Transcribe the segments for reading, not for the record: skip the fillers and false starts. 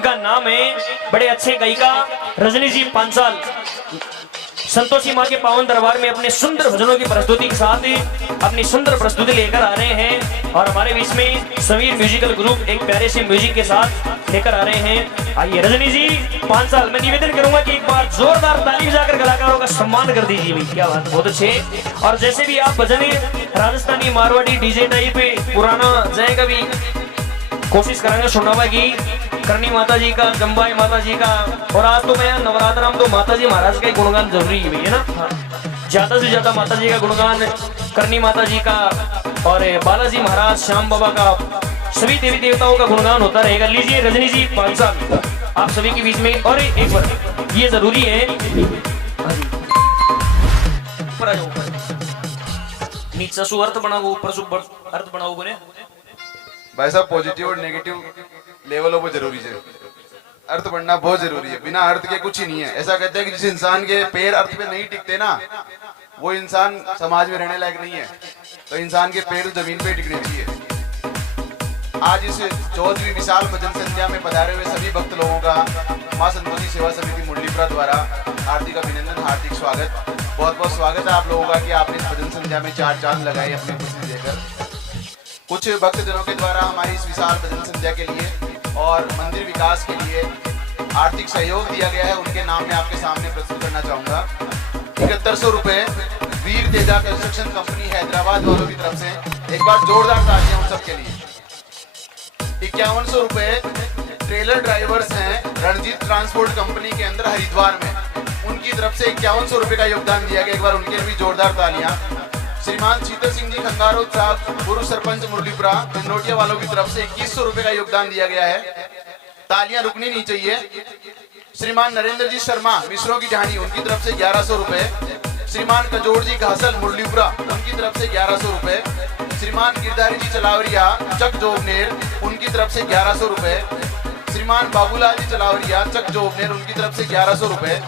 इनका नाम है। बड़े अच्छे गायिका रजनी जी पांचाल संतोषी माँ के पावन दरबार में अपने सुंदर भजनों की प्रस्तुति के साथ अपनी सुंदर प्रस्तुति लेकर आ रहे हैं। और हमारे बीच में समीर म्यूजिकल ग्रुप एक प्यारे से म्यूजिक के साथ लेकर आ रहे हैं। आइए रजनी जी 5 साल। मैं निवेदन करूंगा कि एक बार जोरदार ताली बजाकर कलाकारों का सम्मान कर दीजिए भाई। क्या बात, बहुत अच्छे। और जैसे भी आप भजन राजस्थानी मारवाड़ी डीजे टाइप पुराना जाएगा भी कोशिश करेंगे सुनावा की करनी माता जी का, जम्बाई माता जी का। और आज तो मैं नवरात्र में तो माता जी महाराज का ही गुणगान जरूरी है भैया ना। ज्यादा से ज्यादा माता जी का गुणगान, करनी माता जी का और बालाजी महाराज, श्याम बाबा का, सभी देवी देवताओं का गुणगान होता रहेगा। लीजिए रजनी जी 5 साल आप सभी के बीच में। और एक बार ये जरूरी है, नीचे सु अर्थ बनाओ, ऊपर सु अर्थ बनाओ बोले भाई साहब। पॉजिटिव और नेगेटिव लेवलों पर जरूरी है। अर्थ बढ़ना बहुत जरूरी है। बिना अर्थ के कुछ ही नहीं है। ऐसा कहते हैं कि जिस इंसान के पैर अर्थ पे नहीं टिकते ना, वो इंसान समाज में रहने लायक नहीं है। तो इंसान के पैर जमीन पे टिकने चाहिए। आज इस 14वीं विशाल भजन संध्या में पधारे हुए सभी भक्त लोगों का मां संतोषी सेवा समिति मुरलीपुरा द्वारा हार्दिक अभिनंदन, हार्दिक स्वागत। बहुत बहुत स्वागत है आप लोगों का कि आपने इस भजन संध्या में 4 चांद लगाए अपनी उपस्थिति देकर। कुछ भक्तजनों के द्वारा हमारी इस विशाल भजन संध्या के लिए और मंदिर विकास के लिए आर्थिक सहयोग दिया गया है। उनके नाम में आपके सामने प्रस्तुत करना चाहूंगा। 7100 रुपए वीर तेजा कंस्ट्रक्शन कंपनी हैदराबाद वालों की तरफ से एक बार जोरदार तालियां उन सबके लिए। 5100 रुपए ट्रेलर ड्राइवर्स हैं रणजीत ट्रांसपोर्ट कंपनी के अंदर हरिद्वार में, उनकी तरफ से 5100 रुपए का योगदान दिया गया। एक बार उनके लिए भी जोरदार तालियां। श्रीमान शीतल सिंह जी खंगारो साहब पूर्व सरपंच मुरलीपुरा नोटिया वालों की तरफ से 2100 रुपए का योगदान दिया गया है। तालियां रुकनी नहीं चाहिए। श्रीमान नरेंद्र जी शर्मा मिश्रों की ढाणी, उनकी तरफ से 1100 रुपए। श्रीमान कजोड़ जी घासल मुरलीपुरा, उनकी तरफ से 1100 रुपए। श्रीमान गिरधारी जी चलावरिया चक जोबनेर, उनकी तरफ से 1100 रुपए। श्रीमान बाबूलाल जी चलावरिया चक जोबनेर, उनकी तरफ से 1100 रुपए।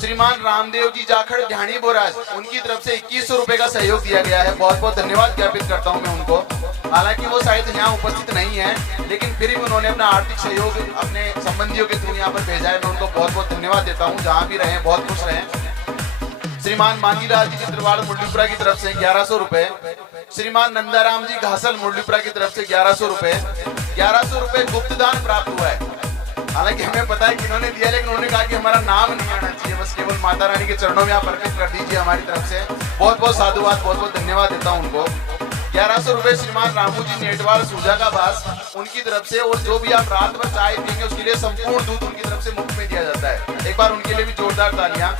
श्रीमान रामदेव जी जाखड़ ढाणी बोराज, उनकी तरफ से 2100 रुपए का सहयोग दिया गया है। बहुत बहुत धन्यवाद ज्ञापित करता हूं मैं उनको। हालांकि वो शायद यहाँ उपस्थित नहीं है, लेकिन फिर भी उन्होंने अपना आर्थिक सहयोग अपने संबंधियों के थ्रू यहाँ पर भेजा है। मैं उनको बहुत बहुत धन्यवाद देता हूँ। जहाँ भी रहे बहुत खुश रहे। श्रीमान मांगीलाल जी चित्रवाड़ मुरलीपुरा की तरफ से 1100 रुपए। श्रीमान नंदाराम जी घासल मुरलीपुरा की तरफ से 1100 रुपए। 1100 रुपए गुप्त दान प्राप्त हुआ है। हालांकि हमें पता है कि इन्होंने दिया, लेकिन उन्होंने कहा कि हमारा नाम नहीं आना चाहिए, बस केवल माता रानी के चरणों में आप अर्पित कर दीजिए हमारी तरफ से। बहुत बहुत साधुवाद, बहुत बहुत धन्यवाद देता हूँ उनको। 1100 रुपए श्रीमान रामू जी नेटवाल सूजा का बास, उनकी तरफ से। और जो भी आप रात भर चाय पियेंगे उसके लिए संपूर्ण दूध उनकी तरफ से मुफ्त में दिया जाता है। एक बार उनके लिए भी जोरदार तालियां।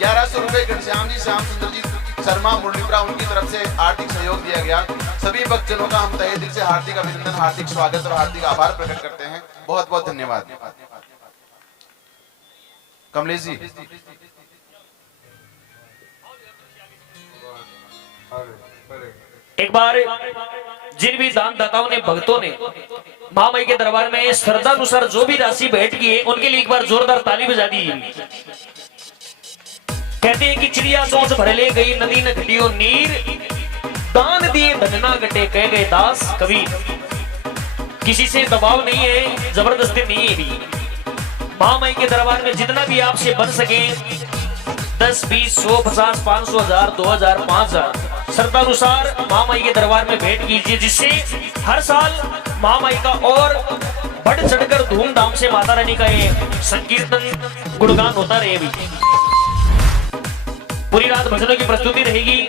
1100 रुपए घनश्याम जी श्याम सुंदर जी शर्मा मुरलीपुरा, उनकी तरफ से आर्थिक सहयोग दिया गया। सभी भक्तजनों का हम तहे दिल से हार्दिक अभिनंदन, हार्दिक स्वागत और हार्दिक आभार प्रकट करते हैं। बहुत बहुत धन्यवाद। कमलेश जी एक बार जिन भी दान दाताओं ने, भक्तों ने महामाई के दरबार में श्रद्धानुसार जो भी राशि भेंट की है, उनके लिए एक बार जोरदार ताली बजा दी। कहते हैं कि चिड़िया सोच भर ले गई नदी न घटियो नीर, दान दिए धन ना घटे कह गए दास कबीर। किसी से दबाव नहीं है, जबरदस्ती नहीं है भी। महामाई के दरबार में जितना भी आपसे बन सके 10, 20, 100, 50, 500, 1000, 2000, 5000 श्रद्धानुसार महामाई के दरबार में भेंट कीजिए, जिससे हर साल महामाई का और बढ़ चढ़कर धूमधाम से माता रानी का ये संकीर्तन गुणगान होता रहे। भी पूरी रात भजनों की प्रस्तुति रहेगी।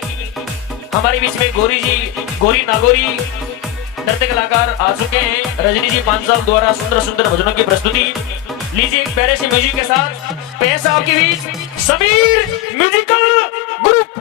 हमारे बीच में गोरी नागोरी नृत्य कलाकार आ चुके हैं। रजनी जी पांचाल द्वारा सुंदर सुंदर भजनों की प्रस्तुति। लीजिए एक प्यारे से म्यूजिक के साथ पैसा आपके बीच समीर म्यूजिकल ग्रुप।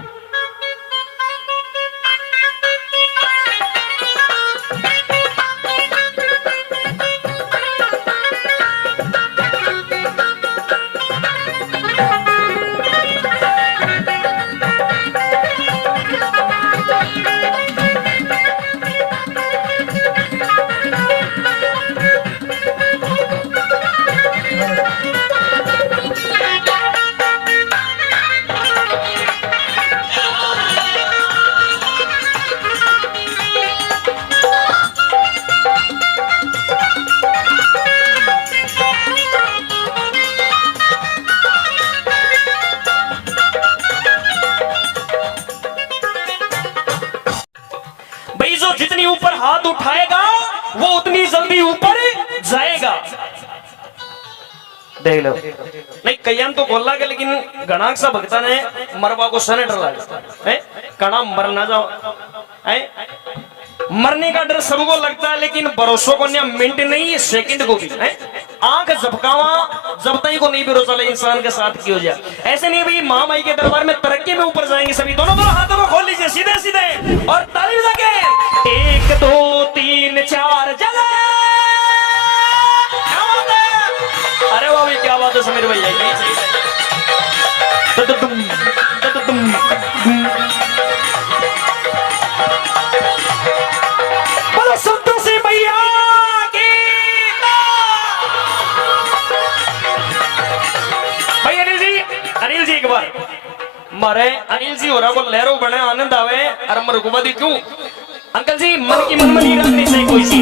देख लो नहीं कईयान तो बोला के लेकिन गणाक सा भगता ने मरवा को सने डर लगा है कणा मर ना जाओ है मरने का डर सबको लगता है लेकिन भरोसों को नहीं मिनट नहीं सेकंड को भी है आंख झपकावा जब तक को नहीं भरोसा ले इंसान के साथ की हो जाए ऐसे नहीं भाई माँ माई के दरबार में तरक्की में ऊपर जाएंगे सभी दोनों हाथों को खोल लीजिए सीधे सीधे और ताली बजा के 1 2 3 4 जगह अरे वाह भाई क्या बात है समीर भैया बोलो संतोषी भैया की भाई अनिल जी एक बार मारे अनिल जी हो रहा को लहरों बने आनंद आवे और मर को क्यों अंकल जी मन की मन में नहीं रखनी चाहिए कोई सी